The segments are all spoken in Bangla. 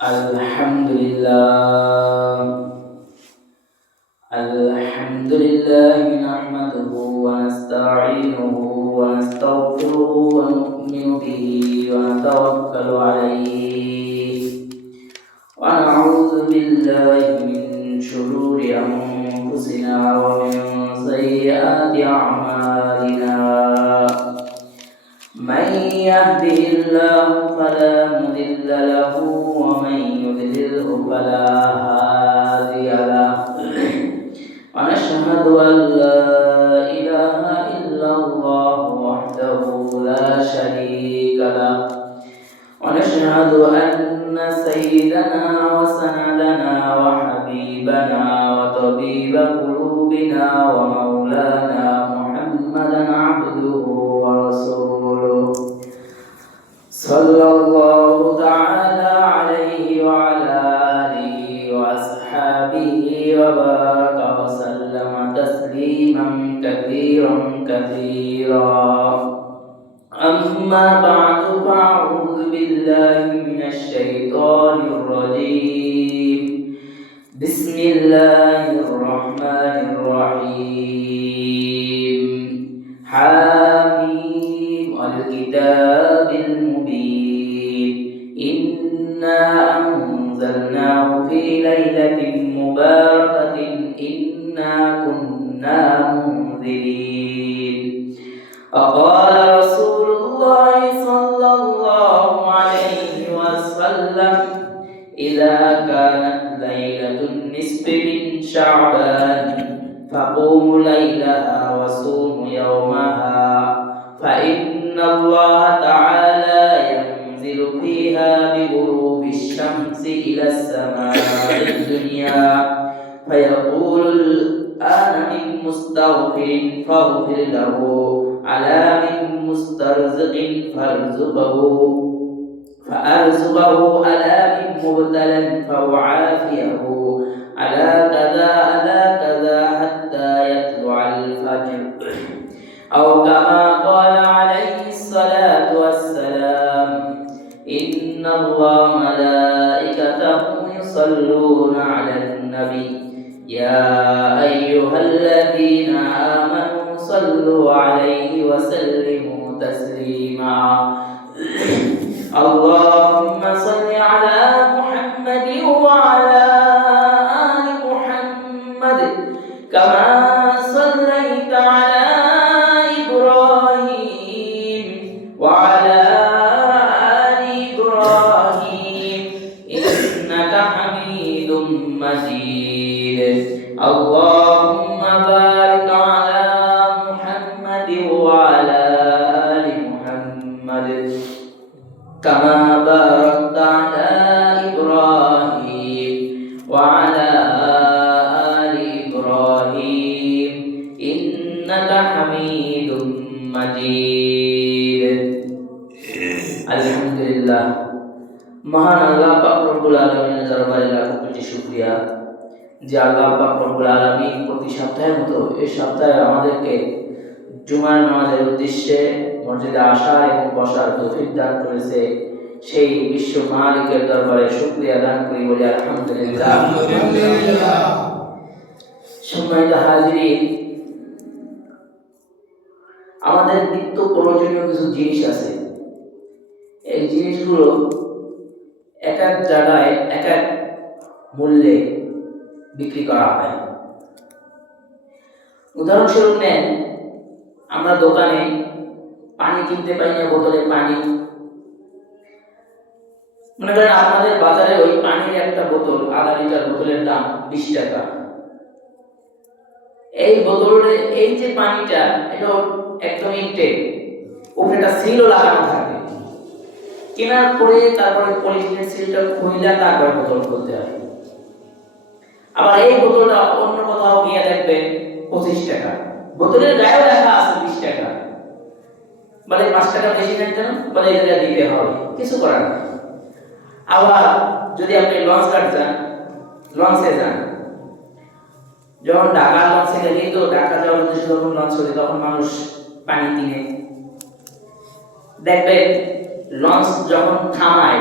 الحمد لله الحمد لله نحمده ونستعينه ونستغفره ونؤمن به ونتوكل عليه ونعوذ بالله من شرور أنفسنا ومن سيئات أعمالنا من يهده الله فلا مضل له ومن يضلله فلا هادي له ونشهد أن لا إله إلا الله وحده لا شريك له ونشهد أن سيدنا وسندنا وحبيبنا وطبيب قلوبنا ومولانا محمدا عبده ورسوله صلى الله تعالى عليه وعلى آله وأصحابه وبارك وسلم تسليما كثيرا أما بعد فأعوذ بالله من الشيطان الرجيم بسم الله الرحمن الرحيم حاميم والكتاب المبين إنا أنزلناه في ليلة مباركة إنا كنا منذرين وقال رسول الله صلى الله عليه وسلم إذا كانت ليلة النصف من شعبان فقوموا ليلها وصوموا يومها فإن الله تعالى ينزل فيها بغروب الشمس إلى السماء الدنيا فيقول الآن من مستغفر فاغفر له على من مسترزق فأرزقه على من مبتلى فأعافيه على كذا حتى يطلع الفجر أو كما قال عليه الصلاة والسلام إن الله ملائكته يصلون على النبي يا أيها الذين آمنوا صلوا عليه وسلموا تسليما اللهم صل على محمد وعلى آل محمد كما صليت على إبراهيم وعلى آل إبراهيم إنك حميد مجيد اللهم بارك على محمد وعلى آل محمد كما باركت على إبراهيم وعلى آل إبراهيم إنك حميد مجيد الحمد لله মহান আল্লাহ পাক রব্বুল আলামিনের দরবারে লাখো কোটি শুকরিয়া যে আল্লাহ পাক রব্বুল আলামিন প্রতি সপ্তাহের মতো এই সপ্তাহে আমাদেরকে জুমার নামাজের উদ্দেশ্যে মসজিদে আসার এবং বসার তৌফিক দান করেছে সেই বিশ্ব মালিকের দরবারে শুকরিয়া দান করি বলি আলহামদুলিল্লাহ। সম্মানিত হাজিরিন, আমাদের নিত্য প্রয়োজনীয় কিছু জিনিস আছে। এই জিনিসগুলো এক এক জায়গায় এক এক মূল্যে বিক্রি করা হয়। উদাহরণস্বরূপ নেন, আমরা দোকানে পানি কিনতে পাই না, বোতলে পানি। মনে করেন আপনাদের বাজারে ওই পানির একটা বোতল, আধা লিটার বোতলের দাম 20 টাকা। এই বোতলে এই যে পানিটা, এটা একদম ইনটেক, উপরে একটা সিলও লাগানো থাকে। কেনার পরে তারপরে পলিথিনের সিলটা খুলে তারপর বোতল খুলতে হয়। আবার এই বোতলটা অন্য কোথাও গিয়ে দেখবে 25 টাকা, বোতলের গায়েও লেখা আছে 20 টাকা, বলে 5 টাকা বেশি নেন কেন, বলে এটা দিতে হবে, কিছু করার নেই। আবার যদি আপনি লঞ্চে যান, যখন ঢাকা লঞ্চে গেলে, তো ঢাকা যাওয়ার উদ্দেশ্যে যখন লঞ্চ চলে তখন মানুষ পানি কিনে, দেখবে লঞ্চ যখন থামায়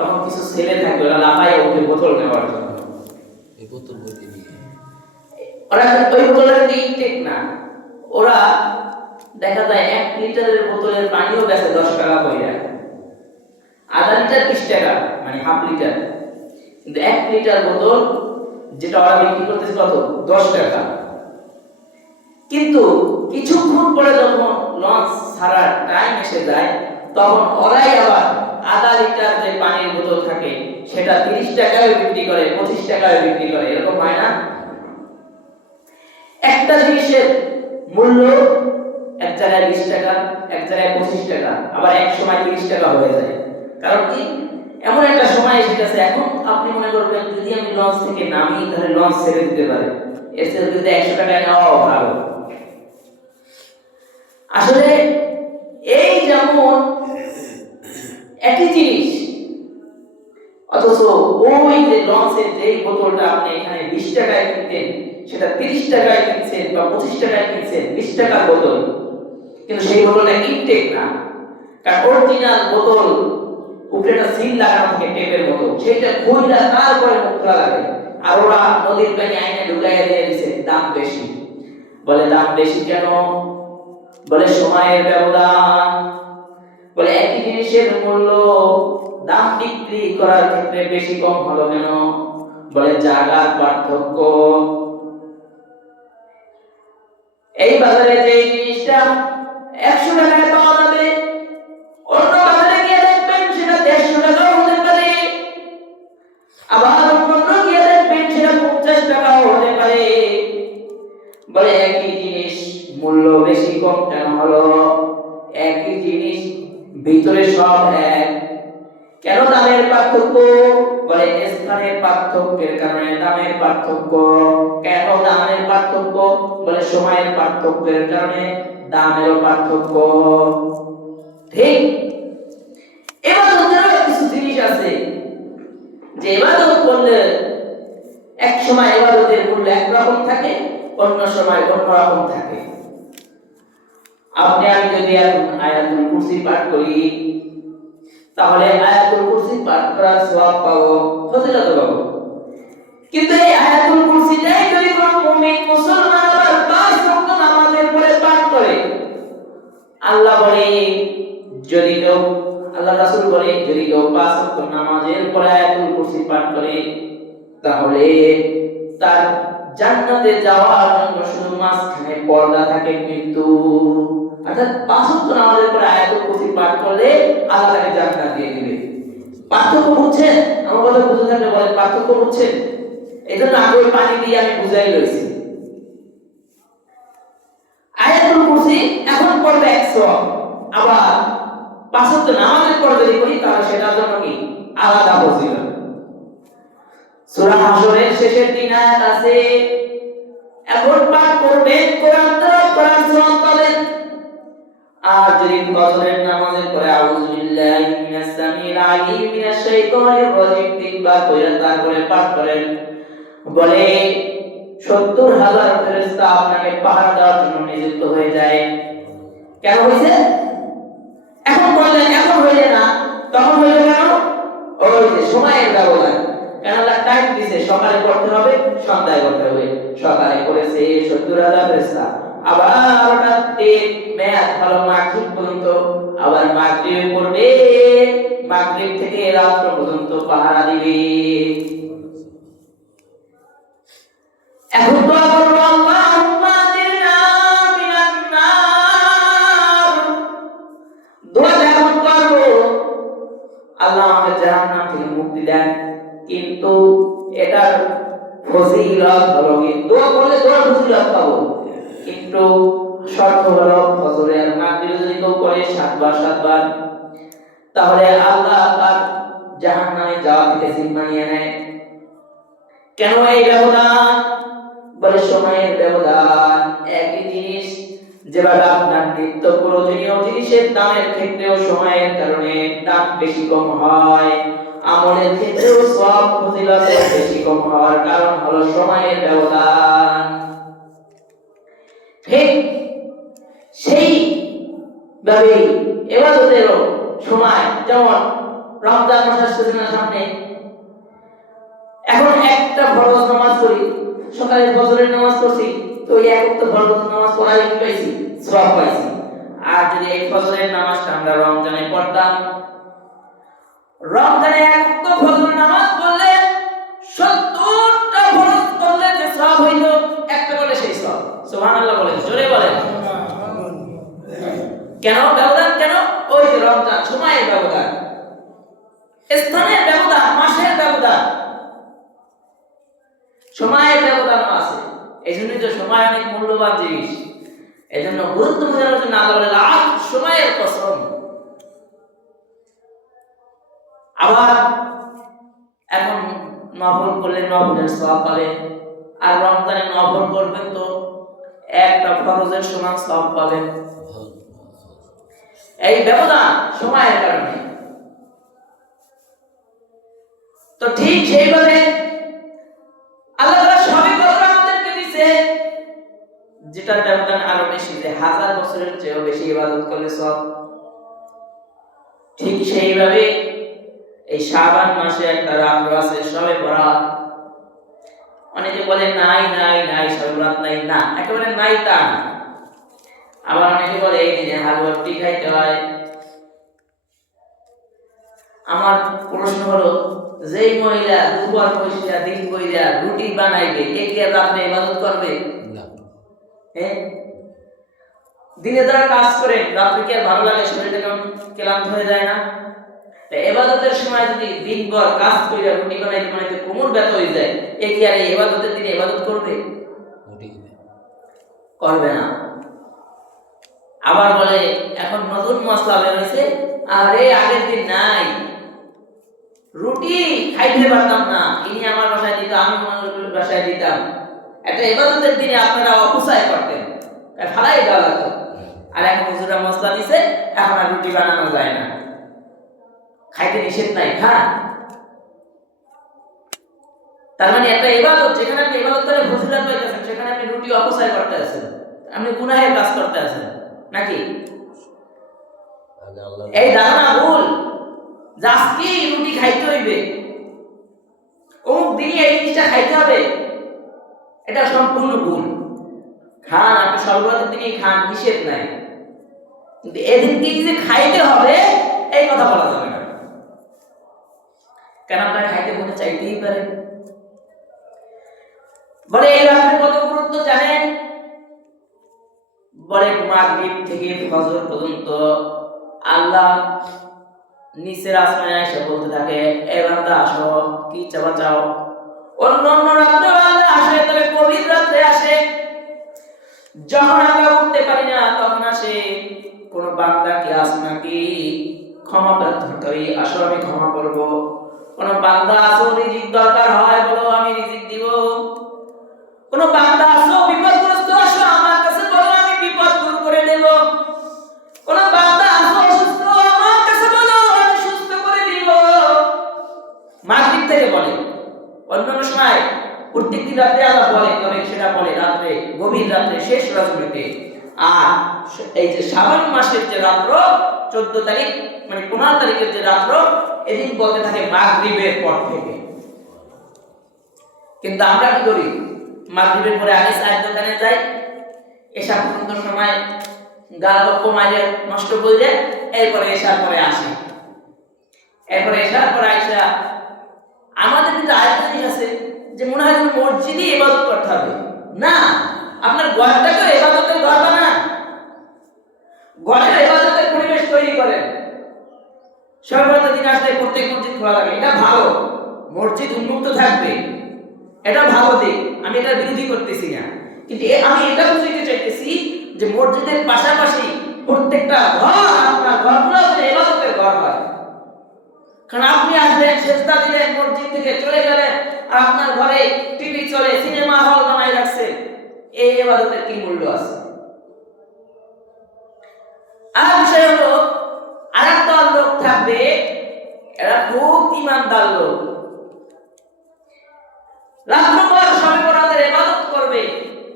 তখন কিছু ছেলে থাকবে ওরা লাফাই উঠে বোতল নেওয়ার জন্য। এই বোতল বইতে নিয়ে ওরা ওই বোতলের ইনটেক না, ওরা দেখা যায় 1 লিটারের বোতলের পানিও বেচে 10 টাকা করে, আধা লিটার 20 টাকা, মানে হাফ লিটার। কিন্তু 1 লিটার বোতল যেটা ওরা বিক্রি করতেছে কত, 10 টাকা। কিন্তু কিছুক্ষণ পরে যখন লঞ্চ ছাড়ার টাইম এসে যায়, তখন ওরাই আবার আধা লিটার যে পানির বোতল থাকে সেটা 30 টাকায় বিক্রি করে, 25 টাকায় বিক্রি করে। এরকম হয় না? একটা জিনিসের মূল্য এক জায়গায় 20 টাকা, এক জায়গায় 25 টাকা, আবার এক সময় 30 টাকা হয়ে যায়। কারণ কি, এমন একটা সময় এসে গেছে, এখন আপনি মনে করবেন যদি আমি লঞ্চ থেকে নামি তাহলে লঞ্চ ছেড়ে দিতে পারে, এর চেয়ে যদি 100 টাকায় নেওয়া ভালো। আসলে এই যেমন একই জিনিস, অথচ ওই যে লঞ্চের যেই বোতলটা আপনি এখানে 20 টাকায় কিনতেন সেটা 30 টাকায় কিনছেন বা 25 টাকায় কিনছেন, 20 টাকার বোতল, কিন্তু সেই বোতলটা ইনটেক না। কারণ অরিজিনাল বোতল উপরে একটা সিল লাগানো থাকে টেপের মতো, সেটা খুইলা তারপরে মুখ খোলা লাগে। আর ওরা নদীর পানি আইনে ঢুকাইয়া দিয়ে দিছে, দাম বেশি। বলে দাম বেশি কেন? বলে সময়ের ব্যবধান। বলে একই জিনিসের মূল্য দাম বিক্রি করার ক্ষেত্রে বেশি কম হলো কেন? বলে জায়গার পার্থক্য। এই বাজারে যে জিনিসটা 100 টাকায় পাওয়া যাবে, অন্য বাজারে গিয়ে দেখবেন সেটা 150 টাকাও হতে পারে, আবার অন্যত্র গিয়ে দেখবেন সেটা 50 টাকাও হতে পারে। বলে একই জিনিস মূল্য বেশি কম কেন হলো? একই জিনিস ভিতরে সব এক, কেন দামের পার্থক্য? বলে স্থানের পার্থক্যের কারণে দামের পার্থক্য। কেন দামের পার্থক্য? বলে সময়ের পার্থক্যের কারণে দামেরও পার্থক্য। ঠিক ইবাদতেরও কিছু জিনিস আছে যে ইবাদত করলে এক সময় ইবাদতের মূল্য একরকম থাকে, অন্য সময় অন্যরকম থাকে। আপনি আমি যদি এখন আয়াতুল কুরসি পাঠ করি, তাহলে আয়াতুল কুরসি পাঠ করার সওয়াব পাবো, ফজিলত পাবো। কিন্তু এই আয়াতুল কুরসিটাই যদি কোনো মুমিন মুসলমান আবার 5 ওয়াক্ত নামাজের পরে পাঠ করে, আল্লাহ বলে যদি কেউ, আল্লাহ রাসূল বলে যদি কেউ 5 ওয়াক্ত নামাজের পরে আয়াতুল কুরসি পাঠ করে, তাহলে তার জান্নাতে যাওয়ার জন্য শুধু মাঝখানে পর্দা থাকে মৃত্যু। অর্থাৎ 5 ওয়াক্ত নামাজের পরে আয়াতুল কুরসি পাঠ করলে আল্লাহ তাকে জান্নাত দিয়ে দিবে। পার্থক্য বুঝছেন? আমার কথা বুঝে থাকলে বলেন পার্থক্য বুঝছেন? এজন্য আগে পানি দিয়ে আমি বুঝাই লইছি। আয়াতুল কুরসি এখন পড়বে 100, আবার 5 ওয়াক্ত নামাজের পরে যদি করি তাহলে সেটার জন্য কি আলাদা ফজিলত। সূরা হাশরের শেষের 3 আয়াত আছে, এখন পাঠ করবেন, কোরআন তেলাওয়াত করার সওয়াব পাবেন। আর যদি ফজরের নামাজের পরে আউযু বিল্লাহি মিনাস সামিল আলিম মিনাশ শাইতানির রাজিম 3 বার পড়ে তারপরে পাঠ করেন, বলে 70,000 ফেরেশতা আপনাকে পাহারা দেওয়ার জন্য নিযুক্ত হয়ে যায়। কেন হইছে? এখন বললেন এখন হইলে না, তখন হইল কেন? ওই যে সময়ের ব্যবধান। কেন আল্লাহ টাইম দিয়েছে, সকালে করতে হবে, সন্ধ্যায় করতে হবে। সকালে করেছে 70,000 ফেরেশতা, আবার ওটা মেয়াদ হলো মাগরিব পর্যন্ত, আবার মাগরিবে করবে, মাগরিব থেকে রাত পর্যন্ত পাহারা দিবে। এখন দোয়া করব, আল্লাহুম্মা আজিরনা মিনান নার। দোয়া যখন করব, আল্লাহ আমাকে জাহান্নাম থেকে মুক্তি দেন। কিন্তু এটার ফজিলত হলো কি, দোয়া করলে দোয়ার ফজিলত পাবো, কিন্তু শর্ত হলো ফজরের মাগরিবে যদি কেউ করে 7 বার 7 বার, তাহলে আল্লাহ তার জাহান্নামে যাওয়া থেকে জিম্মা নিয়ে নেয়। কেন এই ব্যবধান? বলে সময়ের ব্যবধান। একই জিনিস যেভাবে আপনার নিত্য প্রয়োজনীয় জিনিসের দামের ক্ষেত্রেও সময়ের কারণে দাম বেশি কম হয়, আমলের ক্ষেত্রেও সওয়াব ফজিলতের বেশি কম হওয়ার কারণ হলো সময়ের ব্যবধান। ঠিক সেই ভাবে ইবাদতেরও সময়, যেমন রমজান মাস আসতেছে না সামনে, এখন একটা ফরজ নামাজ পড়ি, সকালে ফজরের নামাজ পড়ছি, তো এই এক ওয়াক্ত ফরজ নামাজ পড়াই কি পাইছি? সওয়াব পাইছি। আর যদি এই ফজরের নামাজটা আমরা রমজানে পড়তাম, রমজানে এক ওয়াক্ত ফজরের নামাজ পড়লে 70টা ফরজ করলে যে সওয়াব হইতো, একটা করে সেই সওয়াব। সুবহানাল্লাহ বলেন, জোরে বলেন। কেন ব্যবধান? কেন? ওই যে রমজান, সময়ের ব্যবধান, স্থানের ব্যবধান, মাসের ব্যবধান, সময়ের ব্যবধান আছে। এই জন্যই তো সময় অনেক মূল্যবান জিনিস। এই জন্য গুরুত্ব বোঝানোর জন্য আল্লাহ বলে সময়ের কসম। আবার এখন নফল করলে নফলের সওয়াব পাবেন, আর রমজানে নফল করবেন তো একটা ফরজের সমান সওয়াব পাবেন। এই ব্যবধান সময়ের কারণে। তো ঠিক সেইভাবে আল্লাহ তাআলা সবই কথা আমাদেরকে দিয়েছে, যেটার ব্যবধান আরো বেশি, যে 1000 বছরের চেয়েও বেশি ইবাদত করলে সওয়াব। ঠিক সেইভাবে এই শাবান মাসে একটা রাত আছে শবে বরাত। অনেকে বলে নাই নাই নাই, শবে বরাত নাই, না একেবারে নাই তা না। আবার অনেকে বলে এই দিনে হালুয়া রুটি খাইতে হয়। আমার প্রশ্ন হলো, যেই মহিলা দুপুর পয়সা দিন কইরা রুটি বানাইবে, এ কি রাতে ইবাদত করবে? না। হ্যাঁ, দিনে যারা কাজ করে রাতে কি আর ভালো লাগে? শরীরটা কেমন ক্লান্ত হয়ে যায় না? ইবাদতের সময় যদি দিনভর কাজ কইরা রুটি বানাইতে বানাইতে কোমর ব্যথা হয়ে যায়, এ কি আর এই ইবাদতের দিনে ইবাদত করবে? করবে না। আবার বলে এখন নতুন মশলা বের হয়েছে, আরে আগের দিন নাই, রুটি খাইতে পারতাম না, ইনি আমার বাসায় দিত, আমি আমার বাসায় দিতাম। একটা ইবাদতের দিনে আপনারা অপচয় করতেন, ফালাই দেওয়া লাগতো। আর এখন হুজুরা মশলা দিছে, এখন আর রুটি বানানো যায় না, খাইতে নিষেধ নাই, হ্যাঁ। তার মানে একটা ইবাদত, যেখানে আপনি ইবাদত করে ফজিলত পাইতেছেন, সেখানে আপনি রুটি অপচয় করতে আছেন, আপনি গুনাহের কাজ করতে আছেন নাকি? এই ধারণা ভুল, আজকে রুটি খাইতে হইবে, অমুক দিনই এই জিনিসটা খাইতে হবে, এটা সম্পূর্ণ ভুল। খান, আপনি সর্বরাতের দিনই খান, নিষেধ নাই, কিন্তু এদিন কি যে খাইতে হবে এই কথা বলা যাবে না। কেন? আপনার খাইতে মনে চাইতেই পারে। বলে এই রাতের কত গুরুত্ব জানেন? বলে মাগরিব থেকে ফজর পর্যন্ত আল্লাহ নিচের আসমানে এসে বলতে থাকে, এ বান্দা আসো, কি চাওয়া চাও। অন্য অন্য রাত্রে আল্লাহ আসে, তবে গভীর রাত্রে আসে, যখন আমরা উঠতে পারি না তখন আসে। কোন বান্দা কি আস নাকি ক্ষমা প্রার্থনাকারী, আসো আমি ক্ষমা করব। কোন বান্দা আসো রিজিক দরকার হয়, বলো আমি রিজিক দিব। কোন বান্দা আসো বিপদগ্রস্ত, আসো আমার কাছে বলো আমি বিপদ দূর করে দেব। কোন বান্দা আসো অসুস্থ, আমার কাছে বলো আমি সুস্থ করে দিব। মাগরিব থেকে বলে, অন্যান্য সময় প্রত্যেকদিন রাতে আল্লাহ বলে, তবে সেটা বলে রাতে, গভীর রাতে, শেষ রাত্রিতে। আর এই যে শাবান মাসের যে রাত্র 14 তারিখ মানে 15 তারিখের যে রাত্র, এদিন বলতে থাকে মাগরিবের পর থেকে। কিন্তু আমরা কি করি? মাগরিবের পরে আগে চায়ের দোকানে যাই, এসা পর্যন্ত সময় গাল গপ্প মাঝে নষ্ট করে, এরপরে এসার পরে আসি। এরপরে এসার পরে আইসা আমাদের কিন্তু আরেকটা জিনিস আছে, যে মনে হয় মসজিদে ইবাদত করতে হবে। না, আপনার ঘরটাকে ইবাদতের ঘর বানান, ঘরের ইবাদতের পরিবেশ তৈরি করেন। সর্বদা দিন আসলে প্রত্যেক মসজিদ খোলা থাকে, এটা ভালো, মসজিদ উন্মুক্ত থাকবে, এটা ভালো দিক, আমি এটা বিরোধী করতেছি না। কিন্তু আমি এটা বুঝাইতে চাইতেছি যে মসজিদের পাশাপাশি প্রত্যেকটা ঘর, আপনার ঘরগুলো ইবাদতের ঘর হয়। কারণ আপনি আসলেন, সেজদা দিলেন, মসজিদ থেকে চলে গেলেন, আর আপনার ঘরে টিভি চলে, সিনেমা হল বানাই রাখছে, এই ইবাদতের কি মূল্য আছে? আর বিষয় হলো, আরেকটা লোক থাকবে, এরা খুব ইমানদার লোক, রাত্রভর শবে বরাতের ইবাদত করবে।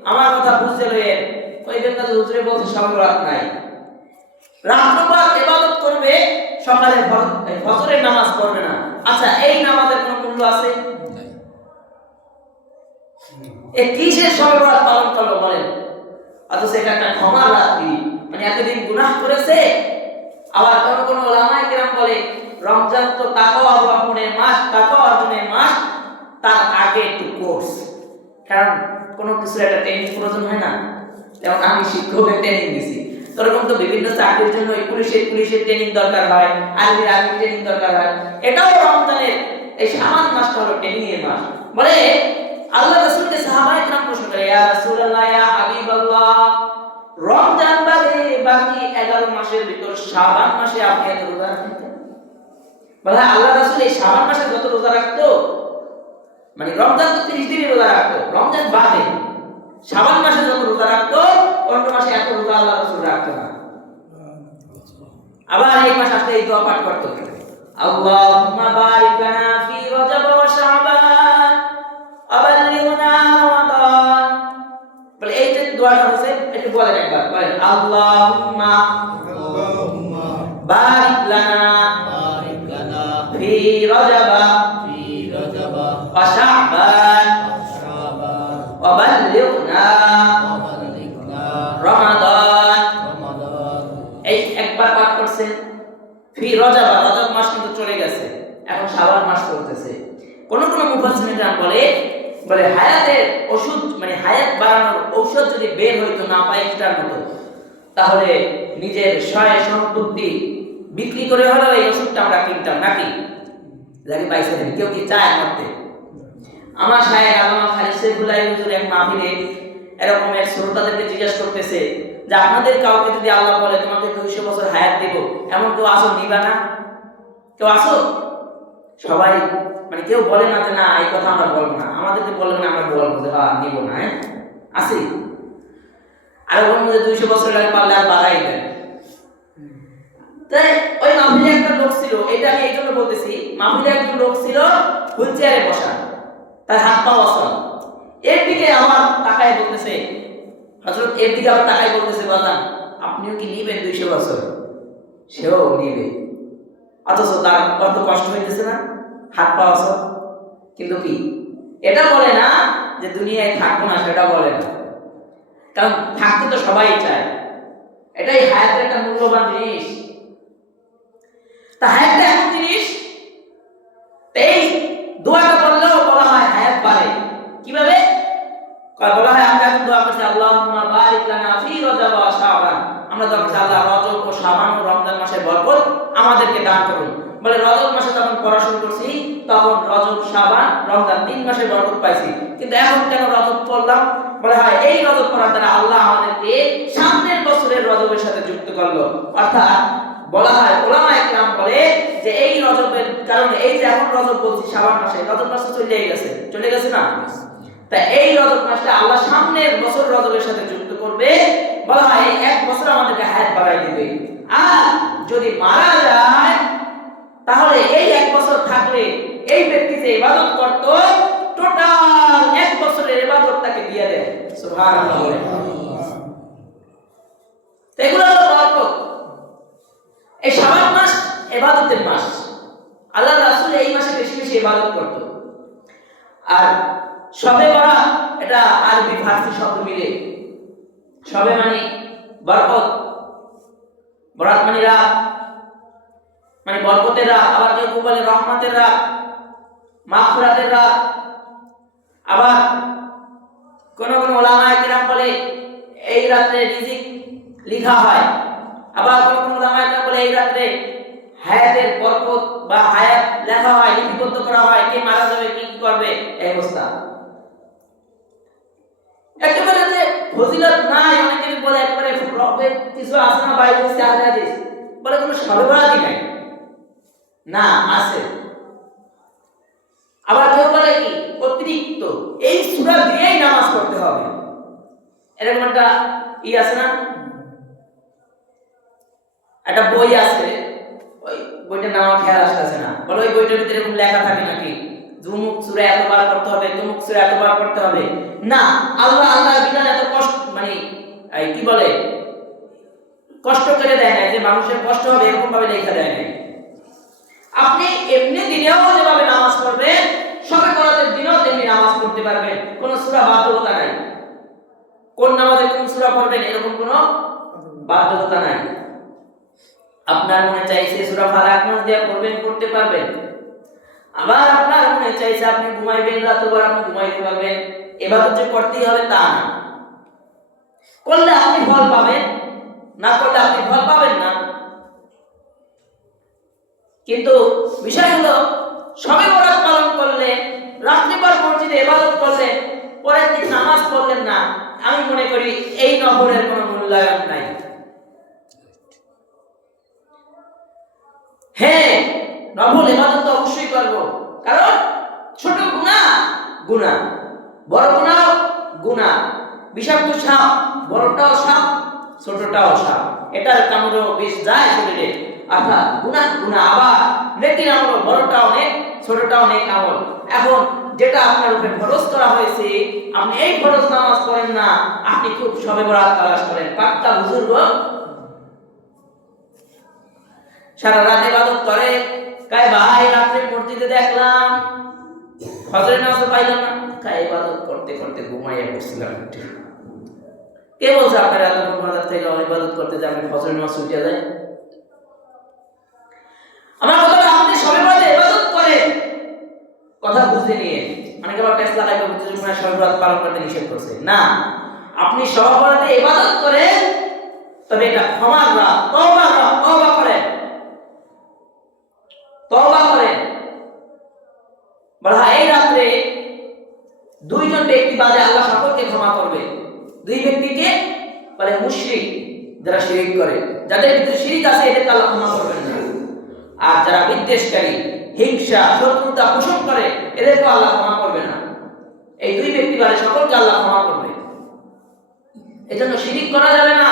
আমার কথা বুঝতে লইয়েন, ওই দিন কাছে হুজুরে বলছে শবে বরাত নাই, রাত্রভর ইবাদত করবে, সকালে ফজরের নামাজ পড়বে না। আচ্ছা, এই নামাজের কোনো মূল্য আছে? নাই। এই কিসের শবে বরাত পালন করলো বলেন? অথচ এটা একটা ক্ষমার রাত্রি, মানে এতদিন গুনাহ করেছে। আবার কোন ওলামায়ে কেরাম বলে রমজান তো তাকওয়া অবলম্বনের মাস, তাকওয়া অর্জনের মাস, তার আগে একটু কোর্স। কারণ কোনো কিছু একটা ট্রেনিং প্রয়োজন হয় না? যেমন আমি শিক্ষকের ট্রেনিং দিছি, এরকম তো বিভিন্ন চাকরির জন্য পুলিশের ট্রেনিং দরকার হয়, আর্মির ট্রেনিং দরকার হয়। এটাও রমজানের এই শাবান মাসটা হলো ট্রেনিং এর মাস। বলে আল্লাহ রাসূলকে সাহাবায়ে কেরাম প্রশ্ন করে, ইয়া রাসূলুল্লাহ, ইয়া হাবিবাল্লাহ, রমজান বাদে বাকি 11 মাসের ভিতর শাবান মাসে আপনি এত রোজা রাখেন কেন? বলে আল্লাহ রাসূল এই শাবান মাসে যত রোজা রাখতো, মানে রমজান তো 30 দিনই রোজা রাখতো, রমজান বাদে শাবান মাসে যত রোজা রাখতো অন্য মাসে এত রোজা আল্লাহ রাসূল রাখতো না। আবার এই মাস আসলে এই দোয়া পাঠ করতো, আল্লাহুম্মা বারিক লানা ফি রজব ওয়া শাবান আবাল্লিগনা রমাদান। বলে এই যে দোয়াটা হইছে একটু বলেন একবার, বলেন আল্লাহুম্মা বারিক লানা ফি রজব ওয়া শাবান আবাল্লিগনা রমাদান। এই একবার পাঠ করছেন। ফি রজব, রজব মাস কিন্তু চলে গেছে, এখন শাবান মাস চলতেছে। কোন মুফাসসিরিন বলে হায়াতের ওষুধ, মানে হায়াত বাড়ানোর ঔষধ যদি বের হইতো না পাইকটার মতো, তাহলে নিজের সয় সম্পত্তি বিক্রি করে হলেও এই ওষুধটা আমরা কিনতাম নাকি? যাকে পাইছে কেউ কি চায় করতে? আমার শায়েখ আল্লামা খালিদ সাইফুল্লাহ হুজুর এক মাহফিলে এরকম এক শ্রোতাদেরকে জিজ্ঞাসা করতেছে যে আপনাদের কাউকে যদি আল্লাহ বলে তোমাকে 200 বছর হায়াত দেব, এমন কেউ আসো নিবা না? কেউ আসো? সবাই মানে কেউ বলে না যে না এই কথা আমরা বলবো না, আমাদেরকে বলবেন আমরা বলবো যে হ্যাঁ নিব না। আসি আর বলবো যে 200 বছর লাগে পারলে আর বাড়াই দেন। তাই ওই মাহফিলে একটা লোক ছিল, এটা আমি এই জন্য বলতেছি, মাহফিলে একজন লোক ছিল হুইল চেয়ারে বসা, তার হাত পা অচল। এর দিকে আমার তাকায় বলতেছে, হযরত এর দিকে আবার তাকায় বলতেছে, বাজান আপনিও কি নিবেন 200 বছর? সেও নিবে, অথচ তার কত কষ্ট হইতেছে না, হাত পা অচল। কিন্তু কি এটা বলে না যে দুনিয়ায় থাকবো না, সেটা বলে না, কারণ থাকতে তো সবাই চায়। এটাই হায়াতের একটা মূল্যবান জিনিস। তা হায়াতটা এমন জিনিস, এই দোয়াটা বললেও বলা হয় হায়াত বাড়ে। কিভাবে বলা হয়? আমরা এখন দোয়া করছি আল্লাহুম্মা বারিক লানা ফি রজব ওয়া শাবান, আমরা দোয়া করছি আল্লাহ রজব ও শাবান ও রমজান মাসের বরকত আমাদেরকে দান করুন। বলে রজব মাসে যখন পড়া শুরু করছি তখন রজব, শাবান, রমজান 3 মাসের বরকত পাইছি, কিন্তু এখন কেন রজব পড়লাম? বলে হয় এই রজব পড়ার দ্বারা আল্লাহ আমাদেরকে সামনের বছরের রজবের সাথে যুক্ত করলো। অর্থাৎ বলা হয়, ওলামায়ে কেরাম বলে যে এই রজবের কারণে, এই যে এখন রজব বলছি শাবান মাসে, রজব মাসে চলে গেছে না? তা এই রজব মাসটা আল্লাহ সামনের বছর রজবের সাথে যুক্ত করবে। বলা হয় এই 1 বছর আমাদেরকে হায়াত বাড়াই দিবে। আর যদি মারা যায় তাহলে এই 1 বছর থাকলে এই ব্যক্তি যে ইবাদত করত টোটাল 1 বছরের ইবাদত তাকে দিয়ে দেয়। সুবহানাল্লাহ। এগুলো হলো বরকত। এই শাবান মাস ইবাদতের মাস, আল্লাহ রাসূল এই মাসে বেশি বেশি ইবাদত করত। আর শবে বরাত এটা আরবি ফারসি শব্দ মিলে, শবে মানে বরকত, বরাত মানে রাত, মানে বরকতের রাত। আবার কেউ বলে রহমতের রাত, মাগফিরাতের রাত। আবার কোন ওলামায়ে কেরাম বলে এই রাতে রিজিক লেখা হয়। আবার কোন ওলামায়ে কেরাম বলে এই রাতে হায়াতের বরকত বা হায়াত লেখা হয়, লিপিবদ্ধ করা হয়, কে মারা যাবে কি করবে এই অবস্থা। একেবারে যে ফজিলত নাই, অনেকে বলে একবারে রবের কিছু আছে না বাইরে আছে হাদিস, বলে কোনো শবে বরাতই নাই না, আছে। আবার কেউ বলে কি অতিরিক্ত এই সূরা দিয়েই নামাজ পড়তে হবে, এরকম একটা আছে না, একটা বই আছে, ওই বইটার নাম খেয়াল আসতেছে না। বলে ওই বইটার ভিতরে এরকম লেখা থাকে নাকি যুমুক সূরা এতবার পড়তে হবে, তুমুক সূরা এতবার পড়তে হবে? না, আল্লাহ বিধান এত কষ্ট, মানে কি বলে কষ্ট করে দেয় না, যে মানুষের কষ্ট হবে এরকম ভাবে লেখা দেয় না। আপনি এমনি দিনেও যেভাবে নামাজ পড়বেন, শবে বরাতের দিনেও তেমনি নামাজ পড়তে পারবেন। কোনো সূরা বাধ্যতা নাই। কোন নামাজে কোন সূরা পড়বেন এরকম কোনো বাধ্যতা নাই। আপনার মনে চাইছে সূরা ফালাক নামাজ দিয়ে পড়তে পারবেন। আবার আপনার মনে চাইছে আপনি ঘুমাইবেন, রাতভর আপনি ঘুমাইতে পারবেন। ইবাদত যে করতেই হবে তা না। করলে আপনি ফল পাবেন, না করলে আপনি ফল পাবেন না। কিন্তু বিষয় হলো শবে বরাত পালন করলে, রাত্রিভর মসজিদে ইবাদত করলে, পরের দিন নামাজ পড়লেন না, আমি মনে করি এই নফলের কোনো মূল্যায়ন নাই। হ্যাঁ, নফল ইবাদত তো অবশ্যই করব, কারণ ছোট গুনাহ, বড় গুনাহ। বিষাক্ত সাপ, বড়টাও সাপ, ছোটটাও সাপ, এটার কামড়ে বিষ যায় শরীরে। অর্থাৎ গুনাহ আবার নেকির আমল, বড়টা অনেক, ছোটটা অনেক আমল। এখন যেটা আপনার উপরে ফরজ করা হয়েছে, আপনি এই ফরজ নামাজ পড়েন না, আপনি খুব শবে বরাত তালাশ করেন। পাক্কা বুজুর্গ সারা রাত ইবাদত করে, কয় ভাই রাতে মসজিদে দেখলাম ফজরের নামাজ পাইলাম না, কয় ইবাদত করতে করতে ঘুমাইয়া পড়ছিলাম একটু। কে বলছে আপনার এত বাজার থেকে ইবাদত করতে যাবেন ফজরের নামাজ ছুটে যায়? আমার কথা, আপনি শবে বরাতে ইবাদত করেন, কথা বুঝতে নিয়ে অনেকে আবার টেস্ট লাগাইবে বুঝতে মনে শবে বরাত পালন করতে নিষেধ করছে না। আপনি শবে বরাতে ইবাদত করেন, তবে এটা ক্ষমার রাত, তওবা করেন, তওবা করেন। বলা হয় এই রাতে দুইজন ব্যক্তি বাদে আল্লাহ সকলকে ক্ষমা করবে। দুই ব্যক্তিকে বলে মুশরিক, যারা শিরিক করে, যাদের ভিতরে শিরিক আছে এদেরকে আল্লাহ ক্ষমা করবেন না। আর যারা বিদ্বেষকারী, হিংসা, শত্রুতা পোষণ করে এদেরকে আল্লাহ ক্ষমা করবে না। এই দুই ব্যক্তি বাদে সকলকে আল্লাহ ক্ষমা করবে। এজন্য শিরিক করা যাবে না।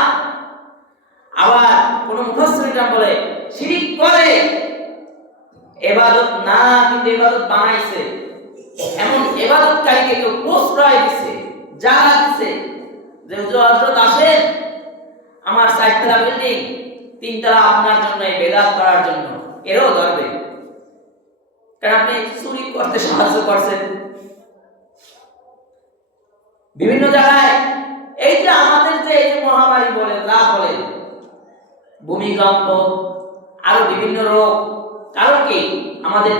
আবার কোন মুফাসসিররা বলে শিরিক করে ইবাদত না, কিন্তু ইবাদত বানাইছে, এমন ইবাদতকারীকে কেউ প্রশ্রয় দিছে, জায়গা দিছে যে হযরত আসেন আমার 4 তলা বিল্ডিং, 3 তলা আপনার জন্য এই বেদাত করার জন্য, এরও ধরবে। কারণ আপনি চুরি করতে সাহায্য করছেন বিভিন্ন জায়গায়। এই যে আমাদের যে এই মহামারী বলে, যা বলে, ভূমিকম্প, আরো বিভিন্ন রোগ, কারণ কি? আমাদের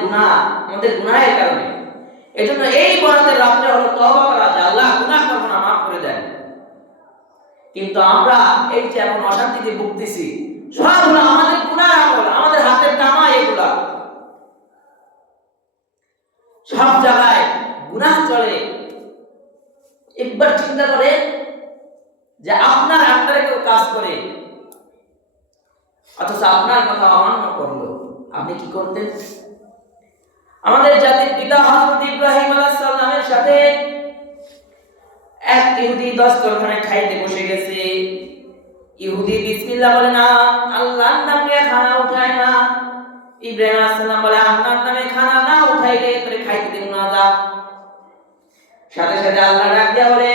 গুনাহের কারণে। এজন্য এই বরাতের রাতে হলো তওবা করা, যে আল্লাহ গুনাহ করব না, মাফ করে দেন। কিন্তু আমরা এই যে এখন অশান্তিতে ভুগতেছি, সব হলো আমাদের গুনাহ আমল, আমাদের হাতের কামাই এগুলা। সব জায়গায় গুনাহ চলে। একবার চিন্তা করে যে আপনার আন্ডারে কেউ কাজ করে, অথচ আপনার কথা অমান্য করলো, আপনি কি করতেন? আমাদের জাতির পিতা হযরত ইব্রাহিম আলাইহিস সালামের সাথে এক ইহুদি দস্তরখানে খাইতে বসে গেছে। ইহুদি বিসমিল্লাহ বলে না, আল্লাহর নামে খানা উঠায় না। ইব্রাহিম আলাইহিস সালাম বলে আল্লাহর নামে খানা না উঠাইলে তোরে খাইতে দেব না, যা। সাথে সাথে আল্লাহ ডাক দিয়া বলে,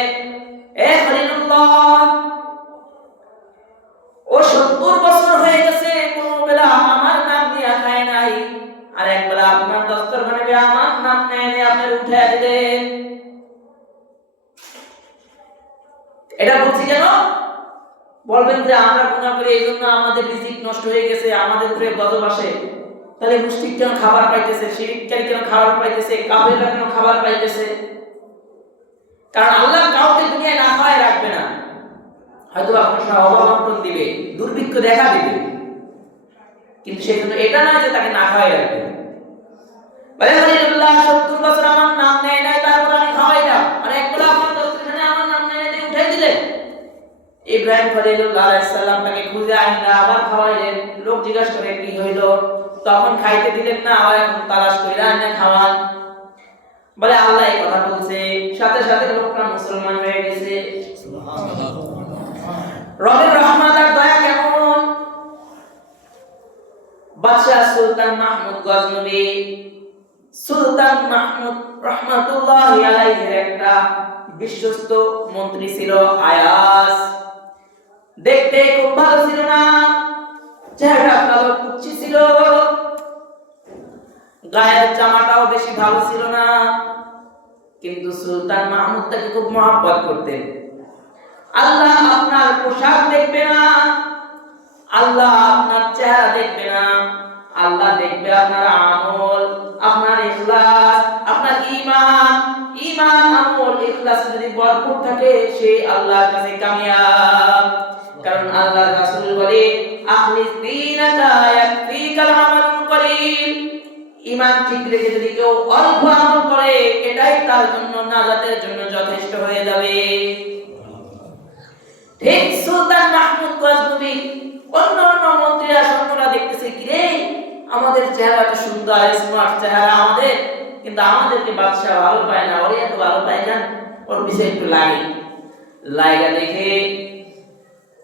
এ খলিলুল্লাহ, ও 70 বছর হয়ে গেছে কোন বেলা আমার নাম দিয়া খায় নাই, আর এক বেলা আপনার দস্তরখানে আমার নাম নেয়, আপনার উঠায় দিলেন। এটা বলছি কেন? বলবেন যে আমরা গুনাহ করি এই জন্য আমাদের রিজিক নষ্ট হয়ে গেছে, আমাদের উপরে গজব আসে। তাহলে মুশরিক কেন খাবার পাইতেছে, শিরককারী কেন খাবার পাইতেছে, কাফেররা কেন খাবার পাইতেছে? কারণ আল্লাহ কাউকে দুনিয়ায় না খাওয়ায় রাখবে না। হয়তো আপনার অভাব দিবে, দুর্ভিক্ষ দেখা দিবে, কিন্তু সেই জন্য এটা নয় যে তাকে না খাওয়াই রাখবে। বলে খলিলুল্লাহ 70 বছর আমার নাম নেয় নাই, তারপর আমি খাওয়াইলাম, আর একবেলা আপনার দস্তরখানে আমার নাম নেয় নাই, উঠাই দিলেন। ইব্রাহিম খলিলুল্লাহ আলাইহিস সালাম তাকে খুঁজে আইনা আবার খাওয়াইলেন। লোক জিজ্ঞাসা করে কি হইল, তখন খাইতে দিলেন না, আবার এখন তালাশ কইরা আইনা খাওয়ান। বলে আল্লাহ এই কথা বলছে, সাথে সাথে লোকটা মুসলমান হয়ে গেছে। সুবহানাল্লাহ। রবের রহমত আর দয়া কেমন! বাদশা সুলতান মাহমুদ গজনবী, সুলতান মাহমুদ রাহমাতুল্লাহি আলাইহির একটা বিশ্বস্ত মন্ত্রী ছিল আয়াস। দেখতে খুব ভালো ছিল না, চেহারা কালো কুচি ছিল, গায়ের জামাটাও বেশি ভালো ছিল না, কিন্তু সুলতান মাহমুদ তাকে খুব মহব্বত করতেন। আল্লাহ আপনার পোশাক দেখবে না, আল্লাহ আপনার চেহারা দেখবে না, আল্লাহ দেখবে আপনার আমল, আপনার ইখলাস, আপনার ঈমান। ঈমান, আমল, ইখলাস যদি ভরপুর থাকে সে আল্লাহর কাছে কামিয়াব। কারণ আল্লাহর রাসূল বলে, আখলিস দীনাকা ইয়াকফিকাল আমালুল কলিল। ঈমান ঠিক রেখে যদি কেউ অল্প আমল করে, এটাই তার জন্য নাজাতের জন্য যথেষ্ট হয়ে যাবে। ঠিক সুলতান মাহমুদ গজনবী, অন্য মন্ত্রীরা সৈন্যরা দেখতেছে, কি রে, আমাদের চেহারাটা সুন্দর, স্মার্ট চেহারা আমাদের, কিন্তু আমাদেরকে বাদশা ভালো পায় না, ওরে এত ভালো পায় না, ওর বিষয়ে একটু লাগা দেখে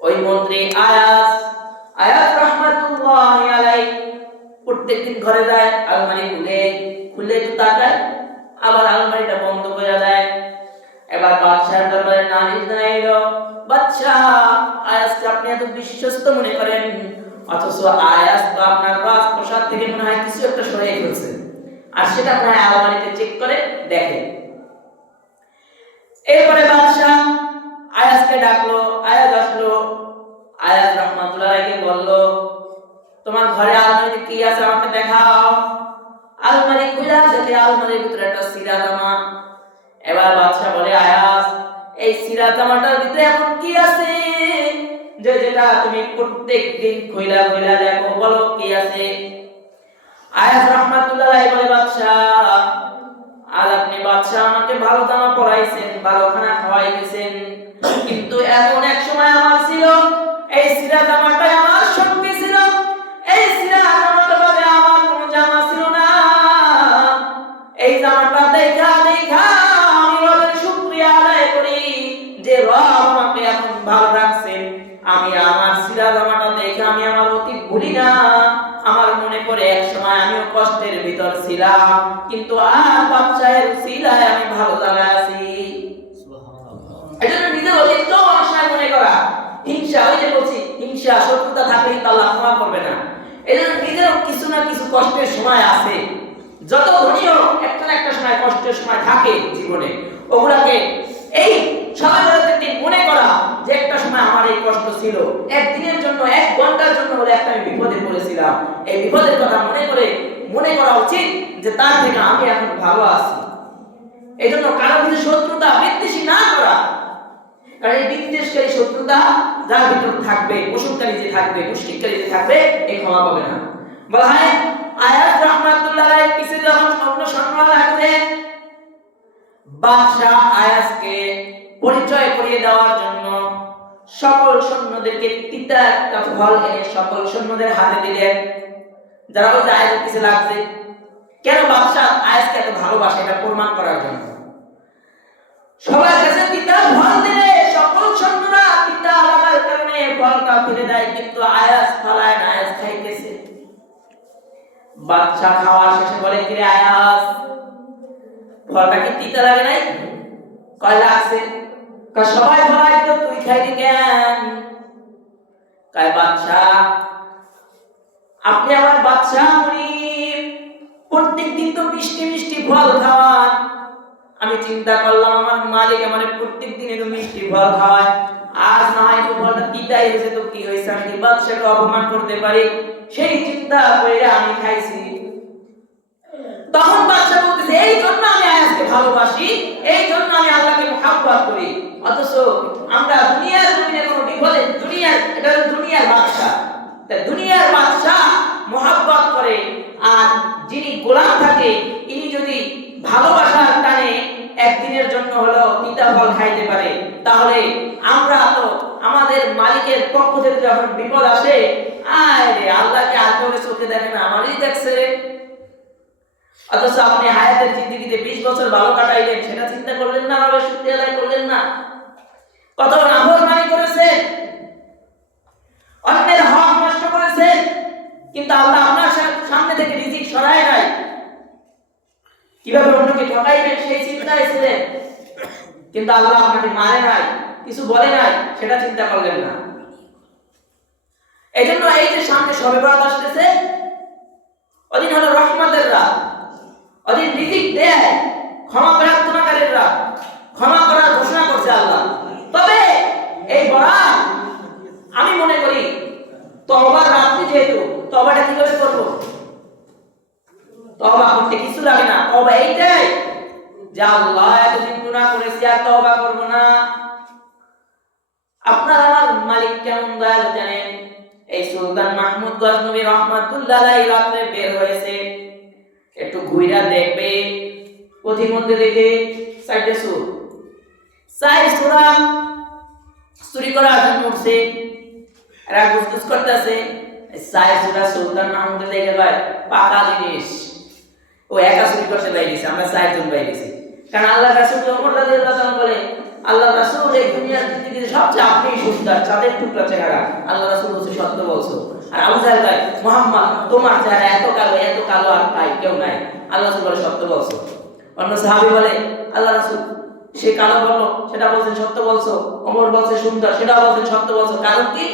ওই মন্ত্রী আয়াস রহমাতুল্লাহি আলাইহি প্রত্যেকদিন ঘরে যায়, আলমারি খুলে একটু তাকায়, আবার আলমারিটা বন্ধ করে দেয়। এবার বাদশার দরবারে নালিশ জানাইলো, বাদশা, আয়াসকে আপনি এত বিশ্বস্ত মনে করেন, অথচ আয়াস তো আপনার রাজপ্রাসাদ থেকে মনে হয় কিছু একটা সরিয়ে ফেলছে, আর সেটা আপনার আলমারিতে চেক করে দেখে। এরপরে বাদশা আয়াসকে ডাকলো, আয়াস আসলো। আয়াস রহমাতুল্লাহকে বলল, তোমার ঘরে আলমারিতে কি আছে আমাকে দেখাও। আলমারি খুলে দেখে আলমারির ভিতরে একটা সিরা জামা। এবার বাদশা বলে, আয়াস, এই সিরা জামাটার ভিতরে এখন কি আছে যেটা তুমি প্রত্যেকদিন খুইলা দেখো, বলো কি আছে। আয়াস রহমাতুল্লাহ বলে, বাদশা, আজ আপনি বাদশা আমাকে ভালো জামা পরাইছেন, ভালো খানা খাওয়াইছেন, কিন্তু এমন এক সময় আমার ছিল এই সিরা জামাটা আমার সঙ্গে ছিল, এই সিরা জামাটা বাদে আমার কোনো জামা ছিল না। এই জামাটা দেখা আমি রবের শুকরিয়া আদায় করি যে রব আমাকে এখন ভালো রাখছেন। আমি আমার সিরা জামাটা দেখে আমি আমার অতীত ভুলি না, আমার মনে পড়ে এক সময় আমিও কষ্টের ভিতর ছিলাম, কিন্তু আর বাদশাহের উসিলায় আমি ভালো জায়গায় আছি। এজন্য নিজের অতীত অবশ্যই মনে করা। হিংসা, ওই যে বলছি, হিংসা শত্রুতা থাকলেই তো আল্লাহ ক্ষমা করবে না। এজন্য নিজেরও কিছু না কিছু কষ্টের সময় আছে, যত ধনীও একটা না একটা সময় কষ্টের সময় থাকে জীবনে, ওগুলাকে এই সবাই মনে করা যে একটা সময় আমার এই কষ্ট ছিল, একদিনের জন্য, এক ঘন্টার জন্য হলে একটা আমি বিপদে পড়েছিলাম, এই বিপদের কথা মনে করা উচিত যে তার থেকে আমি এখন ভালো আছি। এই জন্য কারো কিছু শত্রুতা বিদ্বেষী না করা, কারণ এই বিদ্বেষকারী শত্রুতা যার ভিতর থাকবে, পোষণকারী যে থাকবে, পুষ্টিকারী যে থাকবে, এই ক্ষমা পাবে না। বলা হয় আয়াস রাহমাতুল্লাহ আলাইহি পিছে যখন সৈন্য লাগছে, বাদশা আয়াসকে পরিচয় করিয়ে দেওয়ার জন্য সকল সৈন্যদেরকে তিতা একটা ফল এনে সকল সৈন্যদের হাতে দিলেন, যারা ওই আয়াসের পিছে লাগছে। কেন বাদশা আয়াসকে এত ভালোবাসে এটা প্রমাণ করার জন্য সবার কাছে তিতা ফল দিলে সকল সৈন্যরা তিতা লাগার কারণে ফলটা ফেলে দেয়, কিন্তু আয়াস ফালায় না, আয়াস খাইতেছে। বাদশা খাওয়া শেষে বলে, কি রে আয়াস, ফলটা কি তিতা লাগে নাই? কয় লাগছে। কয় সবাই ফলাই তো তুই খাইলি কেন? কয় বাদশা, আপনি আমার বাদশা, উনি প্রত্যেকদিন তো মিষ্টি মিষ্টি ফল খাওয়ান, আমি চিন্তা করলাম আমার মালিক আমার প্রত্যেকদিন একটু মিষ্টি ফল খাওয়ায়, আজ না হয় ফলটা তিতাই হয়েছে, তো কি হয়েছে, আমি কি বাদশাকে অপমান করতে পারি, সেই চিন্তা করে আমি খাইছি। তখন বাদশা বলতেছে, এই জন্য আমি আয়াসকে ভালোবাসি, এই জন্য আমি আল্লাহকে মুহাব্বত করি। অথচ আমরা দুনিয়ার জমিনে কোনো বিপদে, এটা দুনিয়ার বাদশা, তাই দুনিয়ার বাদশা মুহাব্বত করে, আর যিনি গোলাম থাকে ইনি যদি ভালোবাসার টানে একদিনের জন্য হলেও তিতা ফল খাইতে পারে, তাহলে আমরা তো আমাদের মালিকের পক্ষ থেকে যখন বিপদ আসে, আয় রে, আল্লাহকে আর করে চোখে দেখে না, আমারই দেখছে। অথচ আপনি হায়াতের জিন্দেগিতে 20 বছর ভালো কাটাইলেন, সেটা চিন্তা করলেন না, রবের শুকরিয়া আদায় করলেন না, কত নাফরমানি করেছেন, অন্যের হক নষ্ট করেছেন, কিন্তু আল্লাহ আপনার সামনে থেকে রিজিক সরায় নাই, কিভাবে অন্যকে ঠকাইবেন সেই চিন্তায় ছিলেন, কিন্তু আল্লাহ আপনাকে মারে নাই, কিছু বলে নাই, সেটা চিন্তা করলেন না। এই জন্য এই যে সামনে শবে বরাত আসতেছে, ওদিন হলো রহমতের রাত, ওদের রিজিক দেয় ক্ষমা প্রার্থনাকারীরা, ক্ষমা করার ঘোষণা করছে আল্লাহ। তবে এই বরাত আমি মনে করি তওবার রাত্রি, যেহেতু তওবাটা কিভাবে করব? তওবা করতে কিছু লাগে না, তওবা এইটাই যে আল্লাহ এতদিন গুনাহ করেছি আর তওবা করব না। আপনার আমার মালিক কেমন দয়ালু জানেন? এই সুলতান মাহমুদ গজনবী রহমাতুল্লাহ আলাইহি রাতে বের হয়েছে, একটু ঘুইরা দেখবে, পথিমধ্যে দেখে সাইডে সুর সাই সূরা চুরি করার জন্য উঠছে, এরা গুসগুস করতেছে। সাই সূরা সুলতান মাহমুদ দেখে ভাই পাকা জিনিস, ও একা চুরি করতে বাইরেছে, আমরা চারজন বাইরেছি। কারণ আল্লাহ রাসূল ওমর রাদিয়াল্লাহু তাআলা বলে, আল্লাহ রাসূল এই দুনিয়ার জিন্দেগিতে সবচেয়ে আপনি সুন্দর, চাঁদের টুকরা চেহারা। আল্লাহ রাসূল বলছে সত্য বলছো। আর আবু জাহেল ভাই, মুহাম্মদ তোমার চেহারা এত কালো আর ভাই কেউ নাই। আল্লাহ রাসূল বলে সত্য বলছো। অন্য সাহাবী বলে, আল্লাহ রাসূল সে কালো বললো, সেটা বলছেন সত্য বলছো। ওমর বলছে সুন্দর, সেটা বলছেন সত্য বলছো। কারণ কি?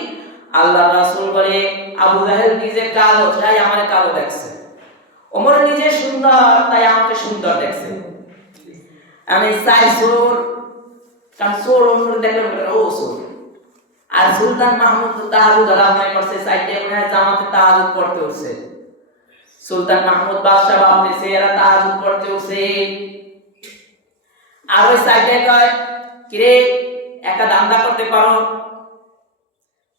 আল্লাহ রাসূল বলে আবু জাহেল নিজে কালো, তাই আমারে কালো দেখছে। ওমর নিজে সুন্দর, তাই আমাকে সুন্দর দেখছে। আমি চাই সুর, কারণ সুর ওমর দেখলে ও সুর। আর সুলতান মাহমুদ তো তাহাজ্জুদ আরামাই করছে, সাইডে মনে হয় জামাতে তাহাজ্জুদ পড়তে উঠছে। সুলতান মাহমুদ বাদশা ভাবতেছে এরা তাহাজ্জুদ পড়তে উঠছে। আর ওই সাইডে কয়, কিরে একা দান্দা করতে পারো?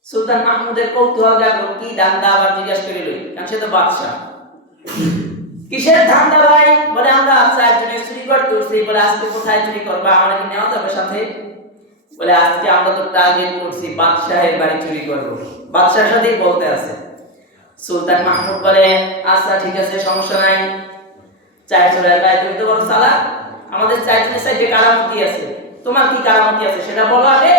সুলতান মাহমুদের কৌতূহল জাগলো, কি দান্দা আবার জিজ্ঞাসা করে লই, কারণ সে তো বাদশা। কিসের ধান্দা ভাই? বলে আমরা চারজনে চুরি করতে উঠছি। বলে আজকে কোথায় চুরি করবা, আমরা কি নেওয়া যাবে সাথে? বলে আজকে আমরা তো টার্গেট করছি বাদশাহের বাড়ি চুরি করব। বাদশার সাথেই বলতে আছে। সুলতান মাহমুদ বলে আচ্ছা ঠিক আছে, সমস্যা নাই। চার চোরের গায়ে তুমি তো বড় চালাক, আমাদের চারজনের সাইডে কারামতি আছে, তোমার কি কারামতি আছে সেটা বলো আগে।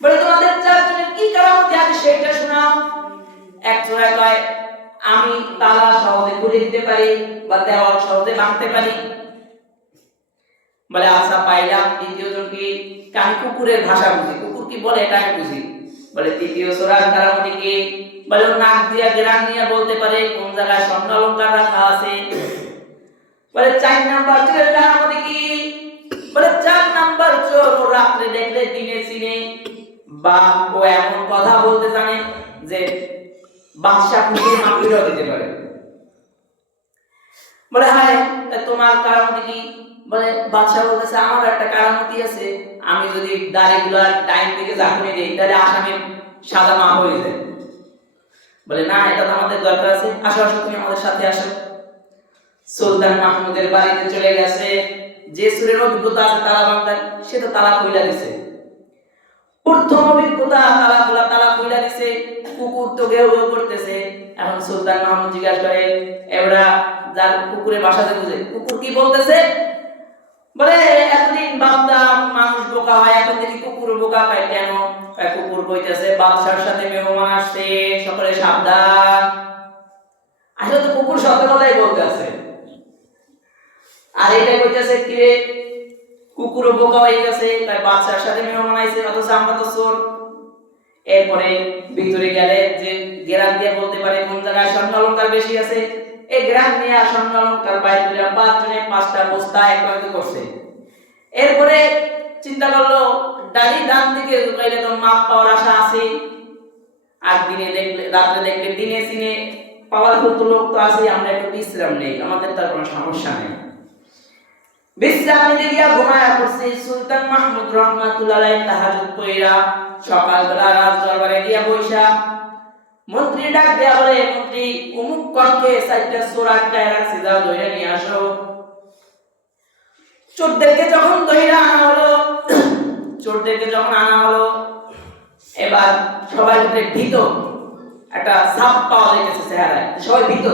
বলে তোমাদের চারজনের কি কারামতি আছে সেটা শোনাও। এক চোরা কয় আমি তালা সহজে খুলে দিতে পারি বা দেওয়াল সহজে ভাঙতে পারি। বলে আচ্ছা পাইলাম। দ্বিতীয় জন কি? আমি কুকুরের ভাষা বুঝি, কুকুর কি বলে এটা আমি বুঝি। বলে তৃতীয় চোরার কারামতি কি? বলে ও নাক দিয়া গ্রাম নিয়ে বলতে পারে কোন জায়গায় স্বর্ণ অলংকার রাখা আছে। বলে 4 নাম্বার চোরের কারামতি কি? বলে 4 নাম্বার চোর ও রাত্রে দেখলে দিনে চিনে, বা ও এমন কথা বলতে জানে যে বাদশা খুশি মাফিরও দিতে পারে। বলে হায় তোমার কারামতি কি? বলে বাদশা বলতেছে আমার একটা কারামতি আছে, আমি যদি দাড়িগুলো টাইম থেকে জাকুনি দেই তাহলে আসামির সাজা মাফ হয়ে যায়। বলে না, এটা তো আমাদের দরকার আছে, আসো আসো তুমি আমাদের সাথে আসো। সুলতান মাহমুদের বাড়িতে চলে গেছে। যে সুরের অভিজ্ঞতা আছে তালা ভাঙার, সে তো তালা খুইলা দিছে। প্রথম অভিজ্ঞতা তালা খুইলা দিছে। কুকুর তো গেউ গেউ করতেছে। এখন সুলতান মাহমুদ জিজ্ঞাসা করে, এবারে যার কুকুরের ভাষাতে বুঝে, কুকুর কি বলতেছে? বলে এতদিন ভাবতাম মানুষ বোকা হয়, এখন দেখি কুকুর বোকা হয় কেন? কুকুর কইতেছে বাদশার সাথে মেহমান আসছে, সকলে সাবধান। আসলে তো কুকুর সত্য কথাই বলতেছে। আর এটা কইতেছে কি রে, কুকুরও বোকা হয়ে গেছে, তাই বাদশার সাথে মেহমান আইছে, অথচ আমরা তো চোর। এরপরে ভিতরে গেলে যে গ্রাম দিয়ে বলতে পারে কোন জায়গায় স্বর্ণ অলংকার বেশি আছে, এই গ্রাম নিয়ে স্বর্ণ অলংকার বাইরে করে 5 জনে 5টা বস্তা একবারে করছে। এরপরে চিন্তা করলো দাড়ি দান থেকে লুকাইলে তো মাপ পাওয়ার আশা আছে, আর দিনে দেখলে রাতে দেখলে দিনে সিনে পাওয়ার মতো লোক তো আছে, আমরা একটু বিশ্রাম নেই, আমাদের তার কোনো সমস্যা নেই। বিশ্রাম নিতে গিয়া ঘুমায়া পড়ছে। সুলতান মাহমুদ রহমাতুল্লাহ আলাইহি তাহাজ্জুদ পড়া সকালবেলা রাজ দরবারে গিয়া বইসা মন্ত্রী ডাক দেয়া বলে, মন্ত্রী অমুক কক্ষে 4টা চোর আটকায় রাখছে, যাও ধইরা নিয়ে আসো। চোরদেরকে যখন আনা হলো, এবার সবাই ভীত, একটা ছাপ পাওয়া যাইতেছে চেহারায়, সবাই ভীত।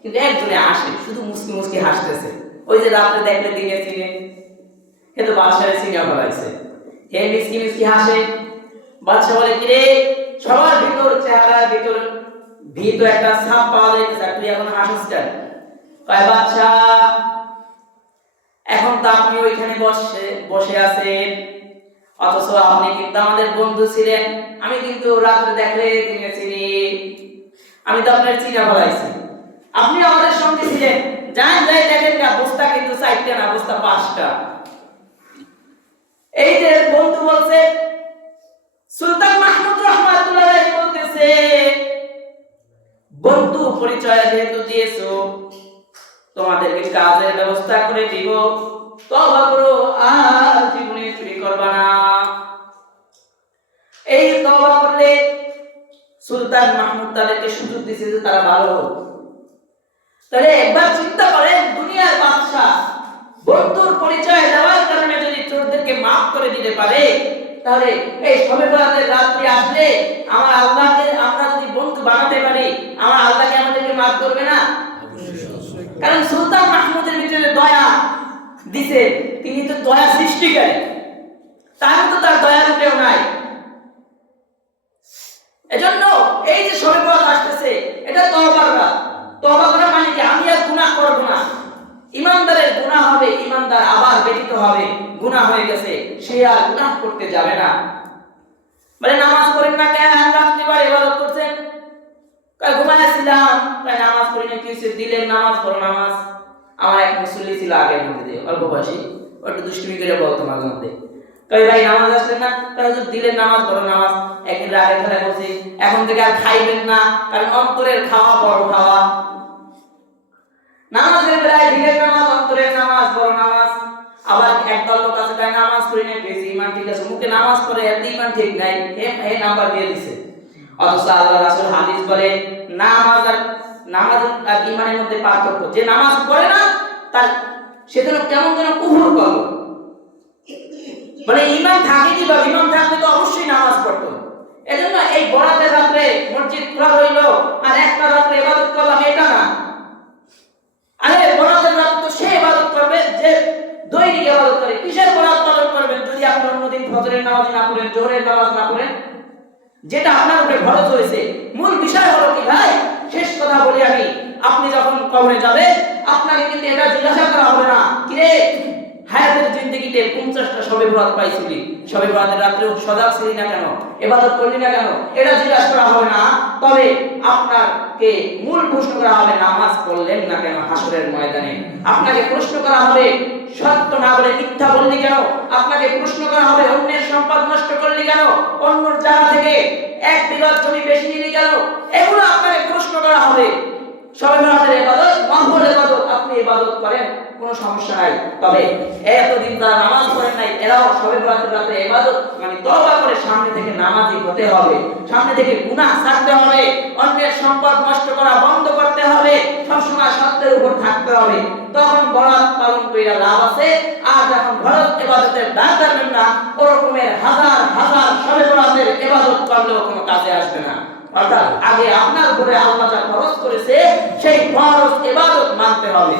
কিন্তু একজনে আসে, শুধু মুসকি মুসকি হাসতেছে। ওই যে রাতে দেখলে দিনে চিনে, সে তো বাদশারে চিনে ফেলাইছে। হে মিসকি মিসকি হাসে। বাদশা বলে কিরে, সবার ভিতর চেহারার ভিতর ভীত একটা ছাপ পাওয়া যাইতেছে, তুই এখন হাসিস কেন? কয় বাদশা এখন তো আপনি ওইখানে বসে আছেন, অথচ আপনি কিন্তু আমাদের বন্ধু ছিলেন। আমি কিন্তু রাত্রে দেখলে দিনে চিনি, আমি তো আপনার চিনা ফেলাইছি। আপনি আমাদের সঙ্গে ছিলেন, যাই যাই দেখেন না বস্তা কিন্তু 4টা না, বস্তা 5টা। এই যে বন্ধু বলছে, সুলতান মাহমুদ রহমাতুল্লাহ আলাইহি বলতেছে, বন্ধু পরিচয় যেহেতু দিয়েছো, তোমাদেরকে কাজের ব্যবস্থা করে দিব, তওবা করো, আর জীবনে চুরি করবা না। এই তওবা করলে সুলতান মাহমুদ তাদেরকে সুযোগ দিয়েছে যে তারা ভালো হোক। তাহলে একবার চিন্তা করেন, দুনিয়ার বাদশা বন্ধুর পরিচয় দেওয়ার কারণে যদি চোরদেরকে মাফ করে দিতে পারে, তাহলে এই শবে বরাতের রাত্রি আসলে আমার আল্লাহকে আমরা যদি বন্ধু বানাতে পারি, আমার আল্লাহকে আমাদেরকে মাফ করবে না? কারণ সুলতান মাহমুদের ভিতরে দয়া দিছে, তিনি তো দয়া সৃষ্টিকারী, তার তো তার দয়ার উপরেও নাই। এজন্য এই যে শবে বরাত আসতেছে, এটা তওবার রাত। তওবা করা মানে কি আমি আর গুনাহ করব না। ইমানদারের গুনাহ হবে, ইমানদার আবার ব্যতীত হবে, গুনাহ হয়ে গেছে, সে আর গুনাহ করতে যাবে না। মানে নামাজ পড়েন না কেন, রাত্রিবার ইবাদত করছেন, কাল ঘুমাইছিলাম তাই নামাজ পড়ি না, কি হইছে, দিলেন নামাজ পড়ো নামাজ। আমার এক মুসল্লি ছিল আগের মধ্যে দিয়ে, অল্প বয়সী, একটু দুষ্টুমি করে বলতো মাঝে মধ্যে, কই ভাই নামাজ আসলেন না, তাহলে যদি দিলেন নামাজ পড়ো নামাজ। একদিন রাগে খেলা বলছি, এখন থেকে আর খাইবেন না, কারণ অন্তরের খাওয়া বড় খাওয়া। নামাজের বেলায় দিলেন নামাজ, অন্তরের নামাজ বড় নামাজ। আবার একদল লোক আছে তাই নামাজ পড়ি না, বেশি ইমান ঠিক আছে, মুখে নামাজ পড়ে এত ইমান ঠিক নাই, হে নাম্বার দিয়ে দিছে। অথচ আল্লাহ রাসূল হাদিস বলে, নামাজ আর ইমানের মধ্যে পার্থক্য, যে নামাজ পড়ে না তার সেজন্য কেমন যেন কুফর করলো। মানে ইমান থাকে কি, বা ইমান থাকলে তো অবশ্যই নামাজ পড়তো। এজন্য এই বরাতের রাতে মসজিদ খোলা রইলো আর একটা রাতে ইবাদত করলাম, এটা না। আরে বরাতের রাতে তো সে ইবাদত করবে যে দৈনিক ইবাদত করে। কিসের বরাত পালন করবেন যদি আপনি অন্যদিন ফজরের নামাজ না পড়েন, জোহরের নামাজ না পড়েন, যেটা আপনার উপরে ফরজ হয়েছে? মূল বিষয় হলো কি ভাই, শেষ কথা বলি আমি, আপনি যখন কবরে যাবেন আপনাকে কিন্তু এটা জিজ্ঞাসা করা হবে না, কিরে হায়াতের জিন্দেগিতে 50টা শবে বরাত পাইছিলি, শবে বরাতের রাত্রেও সজাগ ছিলি না কেন, ইবাদত করলি না কেন, এটা জিজ্ঞাসা করা হবে না। তবে আপনাকে মূল প্রশ্ন করা হবে, নামাজ পড়লেন না কেন হাসরের ময়দানে। আপনাকে প্রশ্ন করা হবে, সত্য না বলে মিথ্যা বললি কেন। আপনাকে প্রশ্ন করা হবে, অন্যের সম্পদ নষ্ট করলি কেন, অন্যর জায়গা থেকে 1 বিঘা জমি বেশি নিলি কেন, এগুলো আপনাকে প্রশ্ন করা হবে। শবে বরাতের ইবাদত, মাহফুল ইবাদত, আপনি ইবাদত করেন, কোনো সমস্যা নাই। তবে এতদিন যারা নামাজ পড়েন নাই, এরাও শবে বরাতের রাতে ইবাদত মানে তওবা করে সামনে থেকে নামাজি হতে হবে, সামনে থেকে গুনাহ ছাড়তে হবে, অন্যের সম্পদ নষ্ট করা বন্ধ করতে হবে, সবসময় সত্যের উপর থাকতে হবে। তখন বরাত পালন কইরা লাভ আছে। আর যখন ফরজ ইবাদতের দান করবেন না, ওরকমের হাজার হাজার শবে বরাতের ইবাদত করলেও কোনো কাজে আসবে না। অর্থাৎ আগে আপনার উপরে আল্লাহ যা ফরজ করেছে সেই ফরজ ইবাদত মানতে হবে।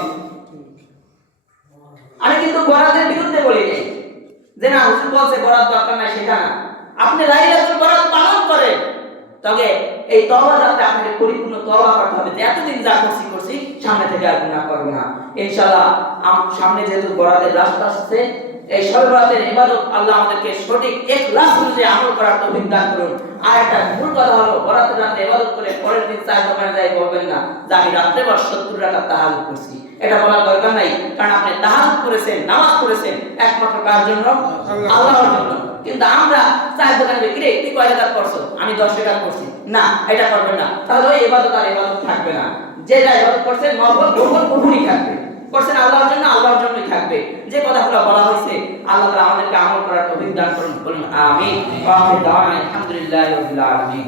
আমি কিন্তু বরাতের বিরুদ্ধে বলি নাই যে না হুজুর বলছে বরাত দরকার নাই, সেটা না। আপনি লাইলাতুল বরাত পালন করেন, তবে এই তওবা যাতে আপনাকে পরিপূর্ণ তওবা করতে হবে যে এতদিন যা করছি সামনে থেকে আর গুনাহ করব না। ইনশাআল্লাহ সামনে যেহেতু বরাতের রাস্তা আসছে, এই শবে বরাতের ইবাদত আল্লাহ আমাদেরকে সঠিক ইখলাস অনুযায়ী আমল করার তৌফিক দান করুন। আর একটা মূল কথা হলো, বরাতের রাতে ইবাদত করে পরের দিন 4 দোকানে যাই বলবেন না যে আমি রাতে বা 70 রাকাত তাহাজ্জুদ করছি, এটা বলার দরকার নাই। কারণ আপনি তাহাজ্জুদ করেছেন, নামাজ পড়েছেন একমাত্র কার জন্য? আল্লাহর জন্য। কিন্তু আমরা 4 দোকানে গিয়ে কিরে তুই কয় রাকাত করছো, আমি 10 রাকাত করছি, না এটা করবেন না। তাহলে ওই ইবাদত আর ইবাদত থাকবে না। যেটা ইবাদত করছেন নফল পুরোপুরি থাকবে, করছেন আল্লাহর জন্য, আল্লাহর জন্যই থাকবে। যে কথাগুলো বলা হয়েছে আল্লাহ তাআলা আমাদেরকে আমল করার তৌফিক দান করুন, বলুন আমিন। ওয়া আখিরু দাওয়ানা আলহামদুলিল্লাহি রাব্বিল আলামিন।